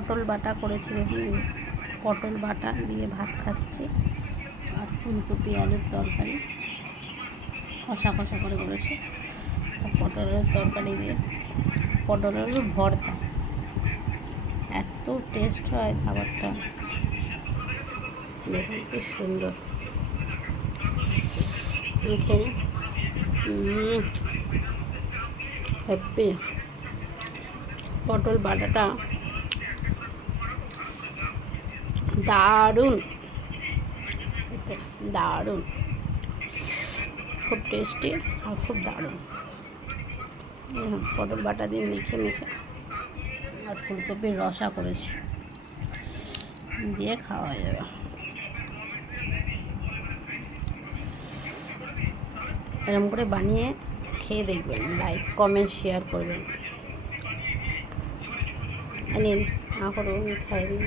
পটল বাটা করেছি, দেখুন পটল বাটা দিয়ে ভাত খাচ্ছি। আর ফুলকপি আলুর তরকারি কষা কষা করে করেছি। আর পটলের তরকারি দিয়ে পটল আলুর ভর্তা, এত টেস্ট হয় খাবারটা, দেখুন কি সুন্দর। খেয়ে হ্যাপি। পটল বাটাটা দারুণ খেতে, দারুণ, খুব টেস্টি আর খুব দারুণ। পটল বাটা দিয়ে মেখে মেখে আর ফুলকপির রসা করেছি, দিয়ে খাওয়া যাবে। এরকম করে বানিয়ে খেয়ে দেখবেন, লাইক কমেন্ট শেয়ার করবেন। নিন করুন, খাই দিন।